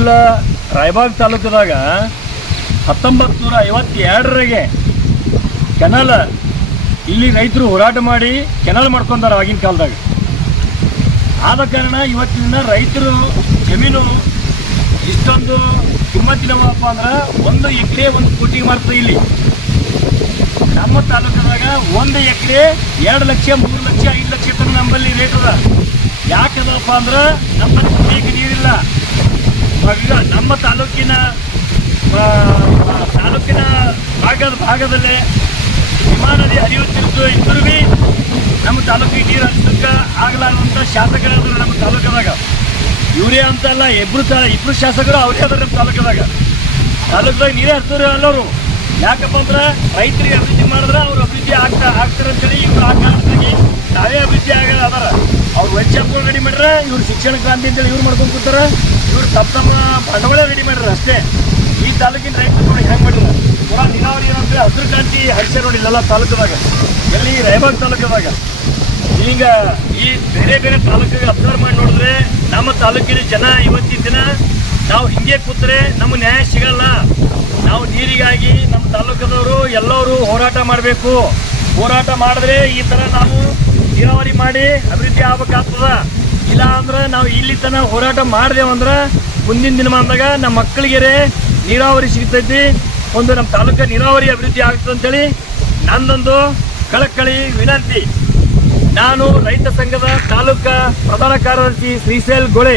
ಜಿಲ್ಲಾ ರಾಯಬಾಗ್ ತಾಲೂಕದಾಗ 1952 ಕೆನಲ್ ಇಲ್ಲಿ ರೈತರು ಹೋರಾಟ ಮಾಡಿ ಕೆನಲ್ ಮಾಡ್ಕೊಂಡಾರ ಆಗಿನ ಕಾಲದಾಗ. ಆದ ಕಾರಣ ಇವತ್ತಿನ ರೈತರು ಜಮೀನು ಇಷ್ಟೊಂದು ಕಿಮ್ಮತ್ತಿನವಪ್ಪ ಅಂದ್ರೆ 1 ಎಕರೆ 1 ಕೋಟಿ ಮಾರ್ತದೆ. ಇಲ್ಲಿ ನಮ್ಮ ತಾಲೂಕದಾಗ 1 ಎಕರೆ 2 ಲಕ್ಷ 3 ಲಕ್ಷ 5 ಲಕ್ಷ ತನಕ ನಮ್ಮಲ್ಲಿ ರೇಟ್ ಅದ. ಯಾಕದಪ್ಪ ಅಂದ್ರೆ ನಮ್ಮ ಕುಡಿಯೋಕೆ ನೀರಿಲ್ಲ. ನಮ್ಮ ತಾಲೂಕಿನ ಭಾಗದಲ್ಲೇ ಭೀಮಾ ನದಿ ಹರಿಯುತ್ತಿದ್ದು ಇದ್ರೂ ಭೀ ನಮ್ಮ ತಾಲೂಕಿಗೆ ನೀರು ಹರಿಸೋಕ್ಕೆ ಆಗಲಾರಂಥ ಶಾಸಕರಾದ್ರು ನಮ್ಮ ತಾಲೂಕದಾಗ. ಇವರೇ ಅಂತಲ್ಲ, ಇಬ್ಬರು ಶಾಸಕರು ಅವರೇ ಅದಾರ ನಮ್ಮ ತಾಲೂಕದಾಗ ನೀರೇ ಹರಿಸೋರು ಎಲ್ಲರೂ. ಯಾಕಪ್ಪ ಅಂದ್ರೆ ರೈತರಿಗೆ ಅಭಿವೃದ್ಧಿ ಮಾಡಿದ್ರೆ ಅವ್ರು ಅಭಿವೃದ್ಧಿ ಆಗ್ತಾರಂತೇಳಿ ಇವ್ರು ಆ ಕಾರಣಕ್ಕಾಗಿ ನಾವೇ ಅಭಿವೃದ್ಧಿ ಅದಾರ. ಅವ್ರು ವೈದ್ಯಗಳು ರೆಡಿ ಮಾಡ್ಯಾರ, ಇವ್ರು ಶಿಕ್ಷಣ ಕ್ರಾಂತಿ ಅಂತೇಳಿ ಇವ್ರು ಮಾಡ್ಕೊಂಡು ಕೂತಾರ. ಇವ್ರು ತಮ್ಮ ಬಂಡವಾಳ ರೆಡಿ ಮಾಡ್ಯಾರ ಅಷ್ಟೇ. ಈ ತಾಲೂಕಿನ ರೈತರು ನೋಡಿ ಹೆಂಗೆ ಮಾಡಿಲ್ಲ. ಪುರಾ ನೀರಾವರಿ ಏನಂದ್ರೆ ಹಸಿರು ಕ್ರಾಂತಿ ಹರಿಸ್ಯಾರ ನೋಡಿ ಇಲ್ಲೆಲ್ಲ ತಾಲೂಕದಾಗ, ಎಲ್ಲಿ ರಾಯಬಾಗ್ ತಾಲೂಕದಾಗ. ಈಗ ಈ ಬೇರೆ ಬೇರೆ ತಾಲೂಕಿಗೆ ಅಬ್ಸರ್ವ್ ಮಾಡಿ ನೋಡಿದ್ರೆ ನಮ್ಮ ತಾಲೂಕಿನ ಜನ ಇವತ್ತಿನ ದಿನ ನಾವು ಹಿಂಗೆ ಕೂತ್ರೆ ನಮ್ಗೆ ನ್ಯಾಯ ಸಿಗಲ್ಲ. ನಾವು ನೀರಿಗಾಗಿ ನಮ್ಮ ತಾಲೂಕದವರು ಎಲ್ಲರೂ ಹೋರಾಟ ಮಾಡಬೇಕು. ಹೋರಾಟ ಮಾಡಿದ್ರೆ ಈ ಥರ ನಾವು ನೀರಾವರಿ ಮಾಡಿ ಅಭಿವೃದ್ಧಿ ಆಗ್ಬೇಕಾಗ್ತದ. ಇಲ್ಲ ಅಂದ್ರೆ ನಾವು ಇಲ್ಲಿ ತನಕ ಹೋರಾಟ ಮಾಡಿದೆವಂದ್ರೆ ಮುಂದಿನ ದಿನಮಾನದಾಗ ನಮ್ಮ ಮಕ್ಕಳಿಗೆ ನೀರಾವರಿ ಸಿಗ್ತೈತಿ, ನಮ್ಮ ತಾಲೂಕು ನೀರಾವರಿ ಅಭಿವೃದ್ಧಿ ಆಗ್ತದೆ ಅಂತೇಳಿ ನನ್ನೊಂದು ಕಳಕಳಿ ವಿನಂತಿ. ನಾನು ರೈತ ಸಂಘದ ತಾಲೂಕಾ ಪ್ರಧಾನ ಕಾರ್ಯದರ್ಶಿ ಶ್ರೀಶೈಲ್ ಗೋಳೆ.